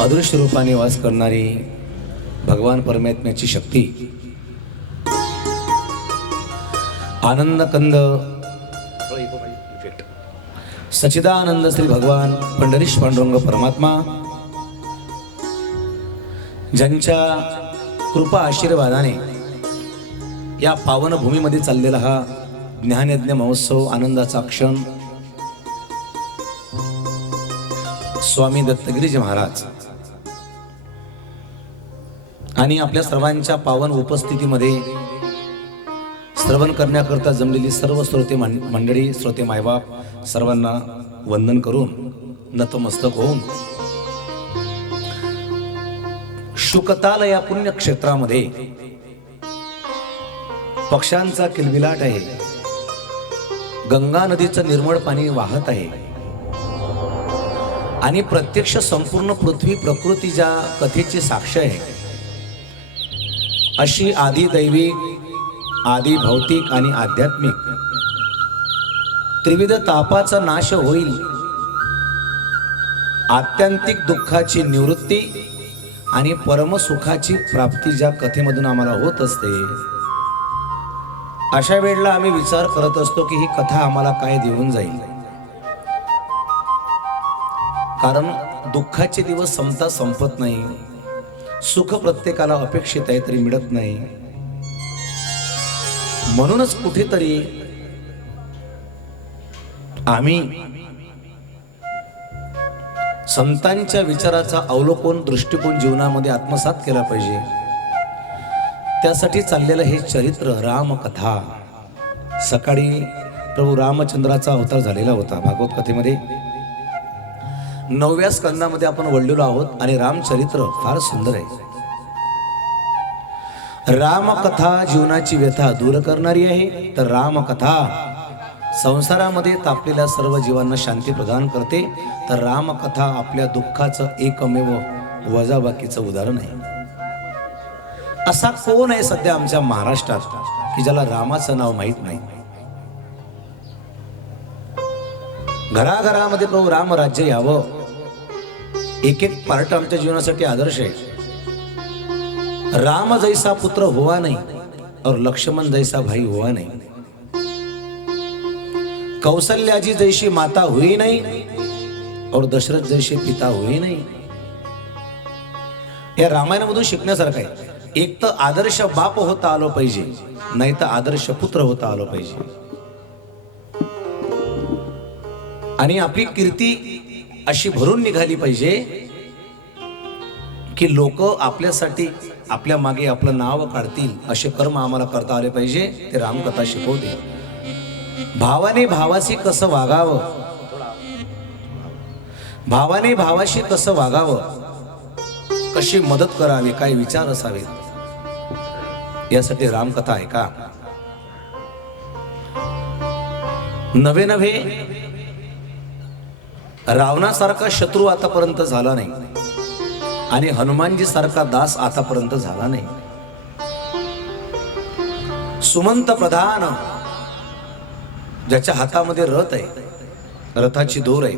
अदृश्य रूपाने वास करणारी भगवान परमात्म्याची शक्ती. आनंद कंद सचिदानंद श्री भगवान पंढरीश पांडुरंग परमात्मा. ज्यांच्या कृपा आशीर्वादाने या पावन भूमीमध्ये चाललेला हा ज्ञानयज्ञ महोत्सव आनंदाचा क्षण. स्वामी दत्तगिरीजी महाराज. आणि आपल्या सर्वांच्या पावन उपस्थितीमध्ये श्रवण करण्याकरता जमलेली सर्व श्रोते मंडळी श्रोते मायबाप सर्वांना वंदन करून नतमस्तक होऊन शुकताल या पुण्यक्षेत्रामध्ये पक्ष्यांचा किलबिलाट आहे. गंगा नदीचं निर्मळ पाणी वाहत आहे. आणि प्रत्यक्ष संपूर्ण पृथ्वी प्रकृती ज्या कथेची साक्ष आहे अशी आधी दैवी आधी भौतिक आणि आध्यात्मिक. त्रिविध तापाचा नाश होईल. आत्यंतिक दुःखाची निवृत्ती आणि परमसुखाची प्राप्ती ज्या कथेमधून आम्हाला होत असते. अशा वेळेला आम्ही विचार करत असतो की ही कथा आम्हाला काय देऊन जाईल. कारण दुःखाचे दिवस संपता संपत नाही. सुख प्रत्येकाला अपेक्षित आहे तरी मिळत नाही. म्हणूनच कुठेतरी आम्ही संतांच्या विचाराचा अवलोकन दृष्टिकोन जीवनामध्ये आत्मसात केला पाहिजे. त्यासाठी चाललेलं हे चरित्र रामकथा. सकाळी प्रभू रामचंद्राचा अवतार झालेला होता. भागवत कथेमध्ये नवव्या स्कंदामध्ये आपण वळलेलो आहोत आणि रामचरित्र फार सुंदर आहे. रामकथा जीवनाची व्यथा दूर करणारी आहे. तर रामकथा संसारामध्ये तापलेल्या सर्व जीवांना शांती प्रदान करते. तर रामकथा आपल्या दुःखाचं एकमेव वजाबाकीचं उदाहरण आहे. असा कोण आहे सध्या आमच्या महाराष्ट्रात की ज्याला रामाचं नाव माहीत नाही? घराघरामध्ये प्रभू राम राज्य यावं. एक एक पार्ट आमच्या जीवनासाठी आदर्श आहे. राम जैसा पुत्र हुआ नाही और लक्ष्मण जैसा भाई हुआ नाही. कौसल्याजी जैशी माता हुई नाही और दशरथ जैसे पिता हुई नाही. या रामायणामधून शिकण्यासारखं आहे. एक तर आदर्श बाप होता आलो पाहिजे नाही तर आदर्श पुत्र होता आलो पाहिजे. आणि आपली कीर्ती अशी भरून निघाली पाहिजे की लोक आपल्यासाठी आपल्या मागे आपलं नाव काढतील असे कर्म आम्हाला करता आले पाहिजे ते रामकथा शिकवते भावाने भावाशी कसं वागावं? भावाने भावाशी कसं वागावं? कशी मदत करावी? काय विचार असावेत? यासाठी रामकथा आहे का? नवे नवे रावणासारखा शत्रू आतापर्यंत झाला नाही. आणि हनुमानजी सारखा दास आतापर्यंत झाला नाही. सुमंत प्रधान ज्याच्या हातामध्ये रथ आहे रथाची दोर आहे.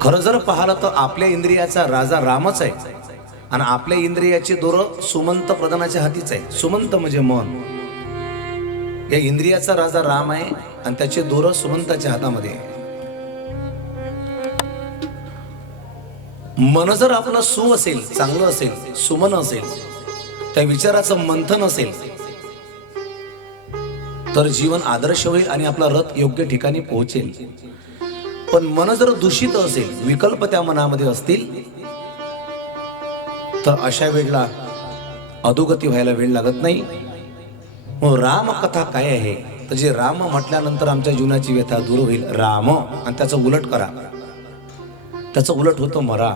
खरं जर पाहिलं तर आपल्या इंद्रियाचा राजा रामच आहे. आणि आपल्या इंद्रियाची दोर सुमंत प्रधानाच्या हातीच आहे. सुमंत म्हणजे मन. या इंद्रियाचा राजा राम आहे आणि त्याचे दोर सुमंताच्या हातामध्ये मन जर आपलं सु असेल चांगलं असेल सुमन असेल त्या विचाराचं मंथन असेल तर जीवन आदर्श होईल आणि आपला रथ योग्य ठिकाणी पोहोचेल. पण मन जर दूषित असेल विकल्प त्या मनामध्ये असतील तर अशा वेळेला अधोगती व्हायला वेळ लागत नाही. मग राम कथा काय आहे? तर जे राम म्हटल्यानंतर आमच्या जीवनाची व्यथा दूर होईल. राम. आणि त्याचं उलट करा. त्याचं उलट होतं मरा.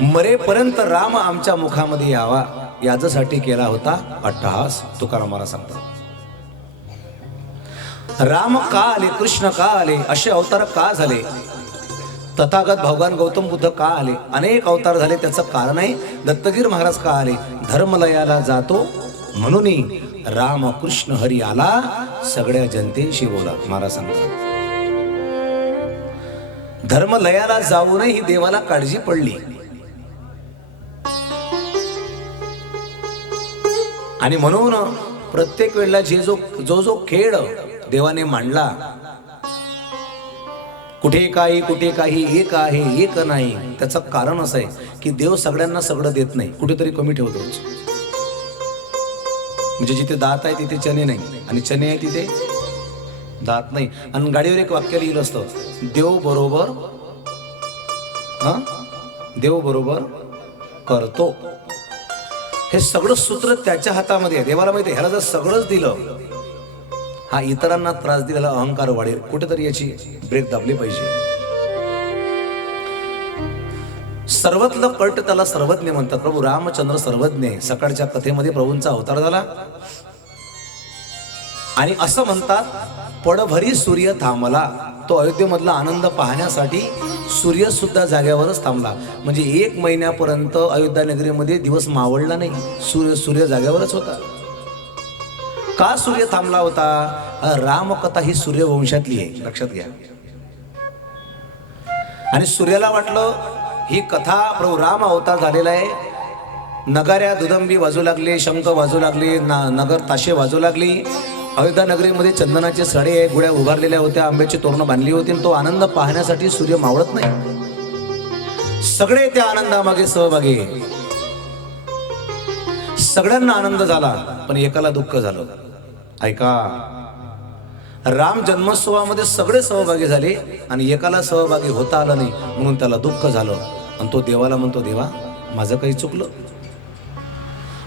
मरेपर्यंत राम आमच्या मुखामध्ये यावा. याच्यासाठी केला होता अट्टहास. तुकाराम महाराज सांगतात. राम का आले कृष्ण का आले असे अवतार का झाले? तथागत भगवान गौतम बुद्ध का आले? अनेक अवतार झाले त्याचं कारण आहे दत्तगीर महाराज का आले? धर्मलयाला जातो म्हणूनही राम कृष्ण हरी आला सगळ्या जनतेशी बोला. महाराज सांगतात धर्मलयाला जाऊनही देवाला काळजी पडली. आणि म्हणून प्रत्येक वेळेला जे जो जो जो खेळ देवाने मांडला कुठे काही कुठे काही एक आहे एक नाही त्याचं कारण असं आहे की देव सगळ्यांना सगळं देत नाही. कुठेतरी कमी ठेवतोच म्हणजे जिथे दात आहे तिथे चणे नाही. आणि चणे आहे तिथे दात नाही. आणि गाडीवर एक वाक्य लिहिलं असतं देव बरोबर हा? देव बरोबर करतो. हे सगळं सूत्र त्याच्या हातामध्ये आहे. देवाला माहिती ह्याला जर सगळंच दिलं हा इतरांना त्रास दिलेला अहंकार वाढेल. कुठेतरी याची ब्रेक दाबली पाहिजे. सर्वतलं कट त्याला सर्वज्ञ म्हणतात. प्रभू रामचंद्र सर्वज्ञ सकाळच्या कथेमध्ये प्रभूंचा अवतार झाला. आणि असं म्हणतात पडभरी सूर्य थांबला. तो अयोध्येमधला आनंद पाहण्यासाठी सूर्य सुद्धा जाग्यावरच थांबला. म्हणजे एक महिन्यापर्यंत अयोध्या नगरीमध्ये दिवस मावळला नाही. सूर्य सूर्य जाग्यावरच होता. का सूर्य थांबला होता? रामकथा ही सूर्यवंशातली आहे. लक्षात घ्या. आणि सूर्याला वाटलं ही कथा प्रभू राम अवतार झालेला आहे. नगाऱ्या दुदंबी वाजू लागले शंख वाजू लागले ना नगर ताशे वाजू लागली. अयोध्या नगरीमध्ये चंदनाचे सडे गुड्या उभारलेल्या होत्या आंब्याची तोरणं बांधली होती आणि तो आनंद पाहण्यासाठी सूर्य मावळत नाही. सगळे त्या आनंदामागे सहभागी. सगळ्यांना आनंद झाला पण एकाला दुःख झालं. ऐका. राम जन्मोत्सवामध्ये सगळे सहभागी झाले आणि एकाला सहभागी होता आलं नाही म्हणून त्याला दुःख झालं. आणि तो देवाला म्हणतो देवा माझं काही चुकलं.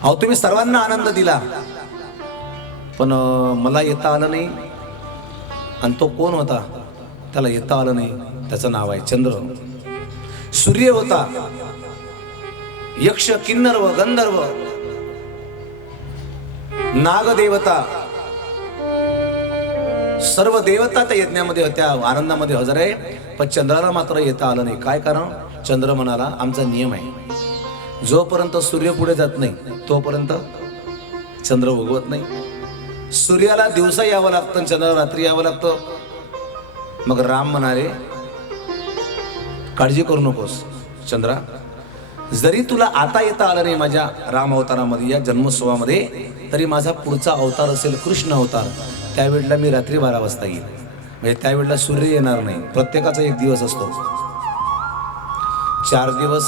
अहो तुम्ही सर्वांना आनंद दिला. पण मला येता आलं नाही. आणि तो कोण होता? त्याला येता आलं नाही. त्याचं नाव आहे चंद्र. सूर्य होता. यक्ष किन्नर्व गंधर्व. नागदेवता. सर्व देवता त्या यज्ञामध्ये होत्या. आनंदामध्ये हजर आहे. पण चंद्राला मात्र येता आलं नाही. काय कारण? चंद्र म्हणाला आमचा नियम आहे. जोपर्यंत सूर्य पुढे जात नाही तोपर्यंत चंद्र उगवत नाही. सूर्याला दिवसा यावं लागतं चंद्र रात्री यावं लागतं. मग राम म्हणाले काळजी करू नकोस चंद्रा. जरी तुला आता येता आलं नाही माझ्या राम अवतारामध्ये या जन्मोत्सवामध्ये तरी माझा पुढचा अवतार असेल कृष्ण अवतार. त्यावेळेला मी रात्री बारा वाजता येईल म्हणजे त्यावेळेला सूर्य येणार नाही. प्रत्येकाचा एक दिवस असतो. चार दिवस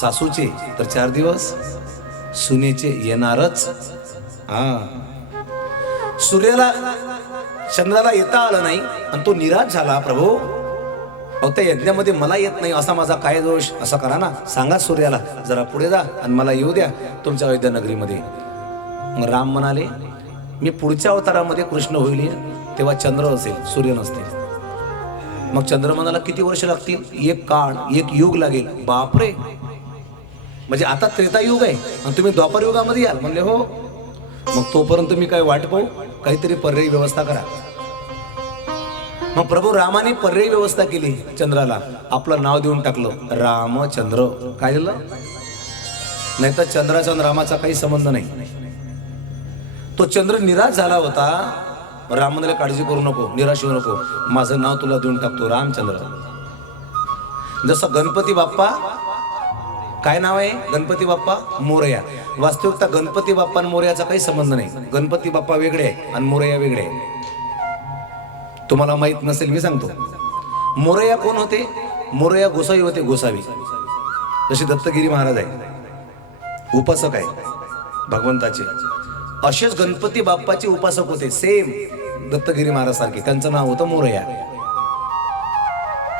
सासूचे तर चार दिवस सुनेचे येणारच. हा. सूर्याला चंद्राला येता आलं नाही आणि तो निराश झाला प्रभू. अहो त्या यज्ञामध्ये मला येत नाही असा माझा काय दोष? असा करा ना. सांगा सूर्याला जरा पुढे जा आणि मला येऊ द्या तुमच्या अयोध्या नगरीमध्ये मग राम म्हणाले मी पुढच्या अवतारामध्ये कृष्ण होईल तेव्हा चंद्र असेल सूर्य नसतील. मग चंद्रमानाला किती वर्ष लागतील? एक काळ एक युग लागेल. बापरे. म्हणजे आता त्रेता युग आहे. आणि तुम्ही द्वापर युगामध्ये याल. म्हणले हो. मग तोपर्यंत मी काय वाट पाहू? काहीतरी पर्यायी व्यवस्था करा. मग प्रभू रामाने पर्यायी व्यवस्था केली चंद्राला. आपलं नाव देऊन टाकलं रामचंद्र. काय झालं नाही तर चंद्राचा रामाचा काही संबंध नाही. तो चंद्र निराश झाला होता. राम काळजी करू नको निराश होऊ नको. माझं नाव तुला देऊन टाकतो रामचंद्र. जसं गणपती बाप्पा काय नाव आहे? गणपती बाप्पा मोरया. वास्तविकता गणपती बाप्पा आणि मोरयाचा काही संबंध नाही. गणपती बाप्पा वेगळे आहे आणि मोरया वेगळे आहे. तुम्हाला माहीत नसेल मी सांगतो. मोरया कोण होते? मोरया गोसावी होते गोसावी. जसे दत्तगिरी महाराज आहे. उपासक आहे भगवंताचे. असेच गणपती बाप्पाचे उपासक होते सेम दत्तगिरी महाराज सारखे त्यांचं नाव होतं मोरया.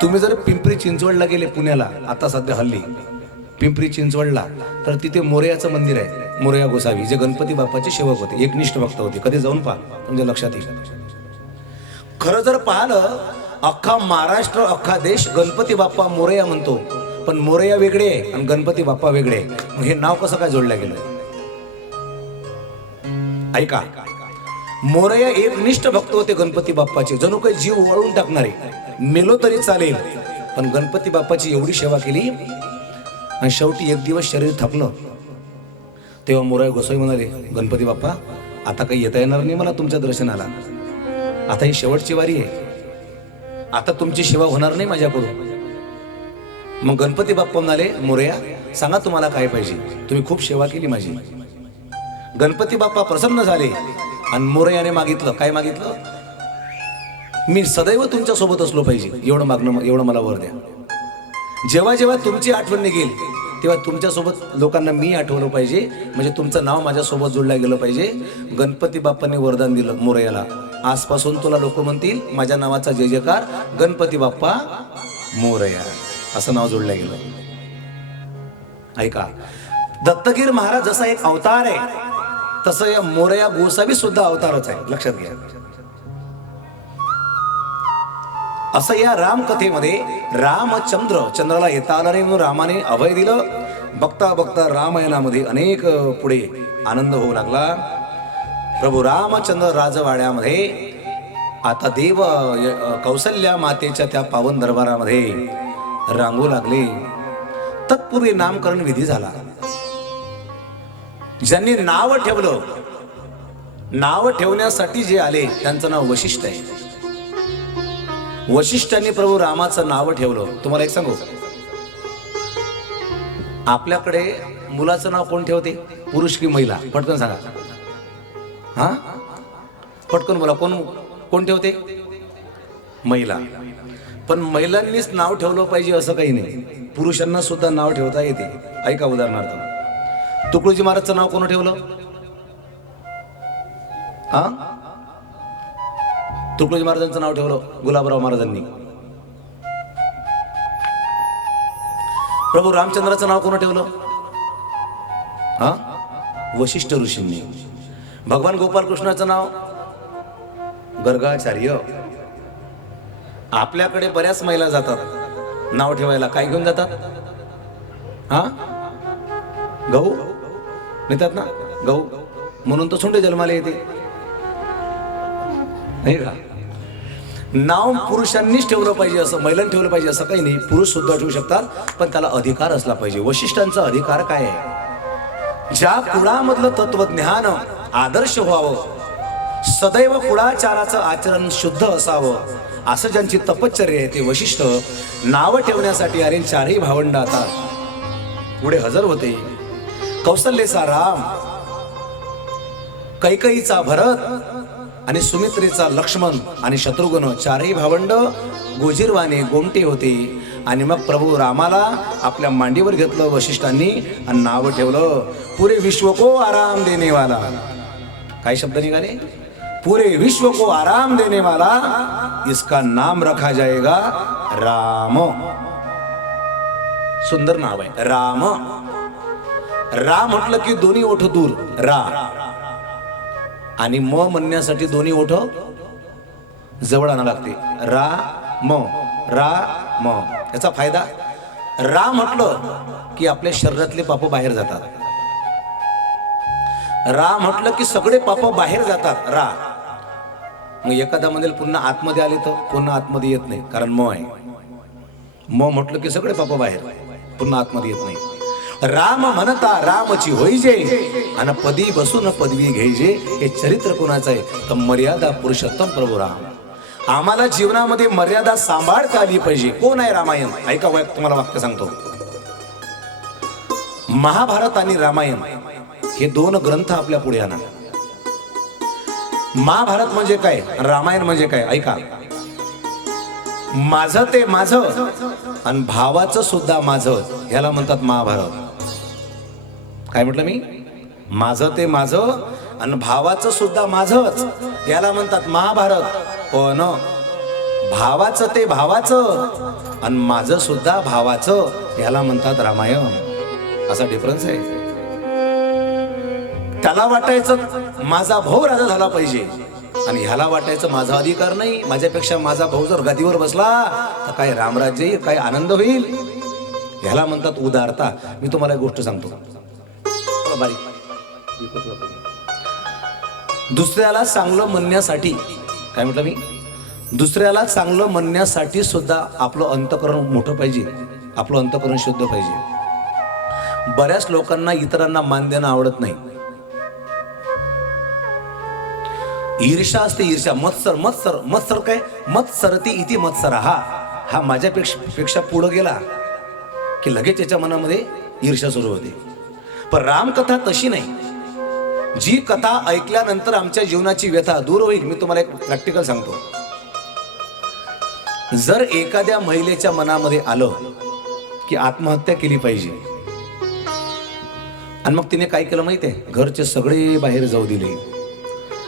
तुम्ही जर पिंपरी चिंचवडला गेले पुण्याला आता सध्या हल्ली पिंपरी चिंचवडला तर तिथे मोरयाचं मंदिर आहे. मोरया गोसावी जे गणपती बाप्पाचे सेवक होते एकनिष्ठ भक्त होते. कधी जाऊन पहा म्हणजे लक्षात येईल. खरं जर पाहिलं अख्खा महाराष्ट्र अख्खा देश गणपती बाप्पा मोरया म्हणतो. पण मोरया वेगळे आहे आणि गणपती बाप्पा वेगळे. मग हे नाव कसं काय जोडलं गेलं? ऐका. मोरया एक निष्ठ भक्त होते गणपती बाप्पाचे. जणू काही जीव वळून टाकणारे. मेलो तरी चालेल. पण गणपती बाप्पाची एवढी सेवा केली आणि शेवटी एक दिवस शरीर थकलं तेव्हा मोरया गोसाई म्हणाले गणपती बाप्पा आता काही येता येणार नाही मला तुमच्या दर्शनाला. आता ही शेवटची वारी आहे. आता तुमची सेवा होणार नाही माझ्याकडून. मग गणपती बाप्पा म्हणाले मोरया सांगा तुम्हाला काय पाहिजे. तुम्ही खूप सेवा केली माझी. गणपती बाप्पा प्रसन्न झाले. आणि मोरयाने मागितलं. काय मागितलं? मी सदैव तुमच्यासोबत असलो पाहिजे. एवढं मागणं एवढं मला वर द्या. जेव्हा जेव्हा तुमची आठवण निघेल तेव्हा तुमच्यासोबत लोकांना मी आठवलं पाहिजे. म्हणजे तुमचं नाव माझ्यासोबत जोडलं गेलं पाहिजे. गणपती बाप्पांनी वरदान दिलं मोरयाला आजपासून तुला लोक म्हणतील माझ्या नावाचा जय जयकार गणपती बाप्पा मोरया असं नाव जोडलं गेलं. ऐका. दत्तगीर महाराज जसा एक अवतार आहे तसं या मोरया गोसावी सुद्धा अवतारच आहे. लक्षात घ्या. असं या रामकथेमध्ये रामचंद्र चंद्राला येता आला नाही म्हणून रामाने अभय दिलं. बघता बघता रामायणामध्ये अनेक पुढे आनंद होऊ लागला. प्रभू रामचंद्र राजवाड्यामध्ये आता देव य- कौसल्या मातेच्या त्या पावन दरबारामध्ये रांगू लागले. तत्पूर्वी नामकरण विधी झाला. ज्यांनी नाव ठेवलं नाव ठेवण्यासाठी जे आले त्यांचं नाव वशिष्ठ आहे. वशिष्ठांनी प्रभू रामाचं नाव ठेवलं. तुम्हाला एक सांगू? आपल्याकडे मुलाचं नाव कोण ठेवते? पुरुष की महिला? पटकन सांगा. हा? पटकन बोला कोण कोण ठेवते? महिला. पण महिलांनीच नाव ठेवलं पाहिजे असं काही नाही. पुरुषांना सुद्धा नाव ठेवता येते. ऐका उदाहरणार्थ. तुकडोजी महाराजचं नाव कोण ठेवलं? हा? तुकडोजी महाराजांचं नाव ठेवलं गुलाबराव महाराजांनी. प्रभू रामचंद्राचं नाव कोण ठेवलं? हा? वशिष्ठ ऋषींनी. भगवान गोपालकृष्णाचं नाव? गर्गाचार्य. आपल्याकडे बऱ्याच महिला जातात. नाव ठेवायला काय घेऊन जातात? हा? गहू? नेतात ना गहू म्हणून तर सोंडे जन्माला येते. नाही का? नाव पुरुषांनीच ठेवलं पाहिजे असं महिलांनी ठेवलं पाहिजे असं काही नाही. पुरुष सुद्धा ठेवू शकतात पण त्याला अधिकार असला पाहिजे. वशिष्ठांचा अधिकार काय आहे? ज्या कुळामधलं तत्वज्ञान आदर्श व्हावं सदैव कुळाचाराचं आचरण शुद्ध असावं असं ज्यांची तपश्चर्या आहे ते वशिष्ठ नाव ठेवण्यासाठी अरे चारही भावंड आता पुढे हजर होते. कौशल्यचा राम कैकईचा भरत आणि सुमित्रेचा लक्ष्मण आणि शत्रुघ्न चारही भावंड गोजीरवाने गोमटे होते. आणि मग प्रभू रामाला आपल्या मांडीवर घेतलं वशिष्ठांनी आणि नाव ठेवलं. पुरे विश्व को आराम देने वाला काय शब्द निघाले? पूरे विश्व को आराम देने वाला इसका नाम रखा जाएगा राम. सुंदर नाव आहे. राम. रा म्हटलं की दोन्ही ओठ दूर. रा. आणि म म्हणण्यासाठी दोन्ही ओठ जवळ आणा लागते. रा म. रा म. याचा फायदा रा म्हटलं की आपल्या शरीरातले पाप बाहेर जातात. रा म्हटलं की सगळे पाप बाहेर जातात. रा. मग एखादा म्हणेल पुन्हा आतमध्ये आले तर पुन्हा आतमध्ये येत नाही कारण म आहे. म म्हटलं की सगळे पाप बाहेर पुन्हा आतमध्ये येत नाही. राम म्हणता रामची होईजे आणि पदी बसून पदवी घ्यायचे हे चरित्र कोणाचं आहे? तर मर्यादा पुरुषोत्तम प्रभू राम. आम्हाला जीवनामध्ये मर्यादा सांभाळता आली पाहिजे. कोण आहे रामायण? ऐका वय तुम्हाला वाक्य सांगतो. महाभारत आणि रामायण हे दोन ग्रंथ आपल्या पुढे आणा. महाभारत म्हणजे काय? रामायण म्हणजे काय? ऐका. माझं ते माझं आणि भावाचं सुद्धा माझं ह्याला म्हणतात महाभारत. काय म्हटलं मी? माझं ते माझं आणि भावाचं सुद्धा माझंच. याला म्हणतात महाभारत. हो पण भावाचं ते भावाचं आणि माझं सुद्धा भावाचं. ह्याला म्हणतात रामायण. असा डिफरन्स आहे. त्याला वाटायचं माझा भाऊ राजा झाला पाहिजे. आणि ह्याला वाटायचं माझा अधिकार नाही. माझ्यापेक्षा माझा भाऊ जर गादीवर बसला तर काय रामराज्य येईल काय आनंद होईल? ह्याला म्हणतात उदारता. मी तुम्हाला एक गोष्ट सांगतो. बारीक. दुसऱ्याला चांगलं म्हणण्यासाठी काय म्हटलं मी? दुसऱ्याला चांगलं म्हणण्यासाठी सुद्धा आपलं अंतकरण मोठं पाहिजे. आपलं अंतकरण शुद्ध पाहिजे. बऱ्याच लोकांना इतरांना मान देणं आवडत नाही. ईर्षा असते ईर्षा मत्सर मत्सर मत्सर काय? मत्सरती इति मत्सर. हा हा माझ्यापेक्षा पेक्षा पुढं गेला की लगेच त्याच्या मनामध्ये ईर्षा सुरू होते. पण रामकथा तशी नाही. जी कथा ऐकल्यानंतर आमच्या जीवनाची व्यथा दूर होईल मी तुम्हाला एक प्रॅक्टिकल सांगतो. जर एखाद्या महिलेच्या मनामध्ये आलं की आत्महत्या केली पाहिजे आणि मग तिने काय केलं माहितीये? घरचे सगळे बाहेर जाऊ दिले.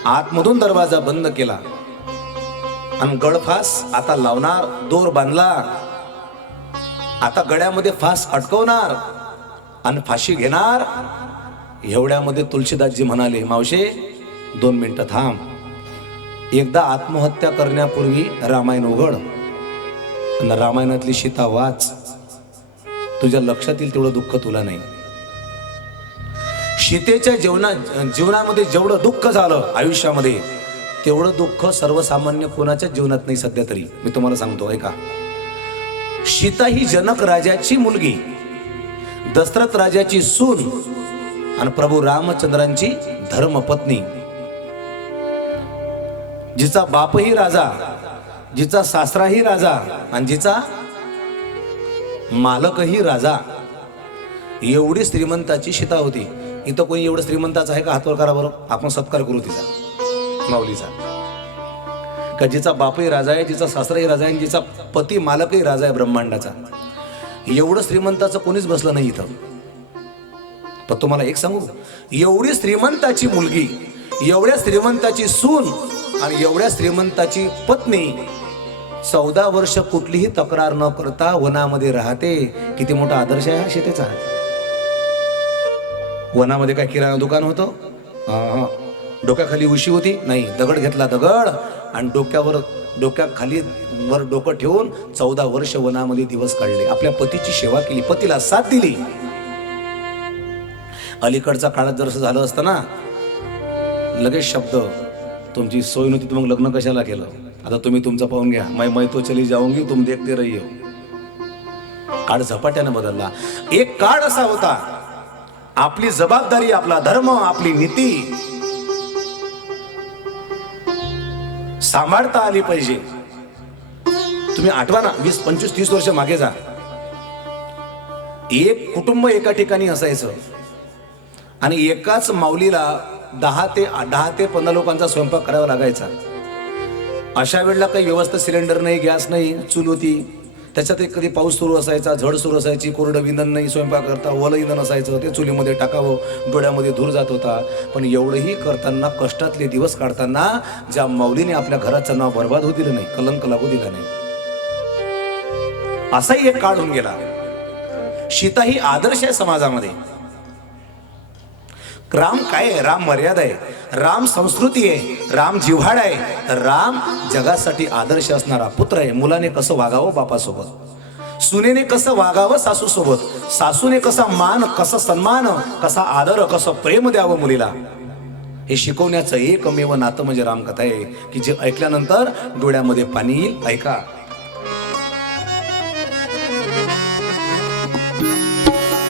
आतमधून दरवाजा बंद केला. आणि गळफास आता लावणार दोर बांधला. आता गळ्यामध्ये फास अटकवणार. आणि फाशी घेणार? एवढ्यामध्ये तुलसीदासजी म्हणाले मावशे दोन मिनटं थांब. एकदा आत्महत्या करण्यापूर्वी रामायण उघड. आणि रामायणातली सीता वाच. तुझ्या लक्षात येईल तेवढं दुःख तुला नाही. सीतेच्या जीवना जीवनामध्ये जेवढं दुःख झालं आयुष्यामध्ये तेवढं दुःख सर्वसामान्य कोणाच्या जीवनात नाही सध्या तरी. मी तुम्हाला सांगतो ऐका. सीता ही जनक राजाची मुलगी. दशरथ राजाची सून आणि प्रभू रामचंद्रांची धर्मपत्नी. जिचा बापही राजा जिचा सासराही राजा आणि जिचा मालकही राजा. एवढी श्रीमंताची शिता होती. इथं कोणी एवढं श्रीमंताचं आहे का? हातवर करा बरोबर आपण सत्कार करू तिचा. माऊलीचा. का जिचा बापही राजा आहे जिचा सासराही राजा आहे आणि जिचा पती मालकही राजा आहे ब्रह्मांडाचा. एवढं श्रीमंताचं कोणीच बसलं नाही इथं. पण तुम्हाला एक सांगू एवढी श्रीमंताची मुलगी एवढ्या श्रीमंताची सून आणि एवढ्या श्रीमंताची पत्नी चौदा वर्ष कुठलीही तक्रार न करता वनामध्ये राहते. किती मोठा आदर्श आहे हा शेतीचा? वनामध्ये काय किराणा दुकान होतं? डोक्याखाली उशी होती? नाही दगड घेतला दगड आणि डोक्यावर डोक्याखाली वर डोकं ठेवून चौदा वर्ष वनामध्ये दिवस काढले. आपल्या पतीची सेवा केली. पतीला साथ दिली. अलीकडचा काळात जर असं झालं असतं ना लगेच शब्द तुमची सोय नव्हती मग लग्न कशाला केलं? आता तुम्ही तुमचं पाहून घ्या. मै मै तो चली जाऊंगी तुम देखते रहियो. काळ झपाट्यानं बदलला. एक काळ असा होता. आपली जबाबदारी आपला धर्म आपली नीती सांभाळता आली पाहिजे. तुम्ही आठवा ना वीस पंचवीस तीस वर्ष मागे जा. एक कुटुंब एका ठिकाणी असायचं. आणि एकाच माऊलीला दहा ते दहा ते पंधरा लोकांचा स्वयंपाक करावा लागायचा. अशा वेळेला काही व्यवस्थित सिलेंडर नाही गॅस नाही चूल होती. त्याच्यात एक कधी पाऊस सुरू असायचा झड सुरू असायची कोरडं विंधन नाही स्वयंपाक करता ओलं इंधन असायचं ते चुलीमध्ये टाकावं डोळ्यामध्ये धूर जात होता. पण एवढंही करताना कष्टातले दिवस काढताना ज्या माऊलीने आपल्या घराचं नाव बर्बाद होऊ दिलं नाही कलंक लागू दिला नाही. असाही एक काळ होऊन गेला. सीता ही आदर्श आहे समाजामध्ये. राम काय आहे? राम मर्यादा आहे. राम संस्कृती आहे. राम जिव्हाड आहे. राम जगासाठी आदर्श असणारा पुत्र आहे. मुलाने कसं वागावं? बापासोबत. सुनेने कसं वागावं? सासूसोबत. सासूने कसा मान कसा सन्मान कसा आदर कसं प्रेम द्यावं मुलीला? हे शिकवण्याचं एकमेव नातं म्हणजे रामकथा आहे. की जे ऐकल्यानंतर डोळ्यामध्ये पाणी येईल. ऐका.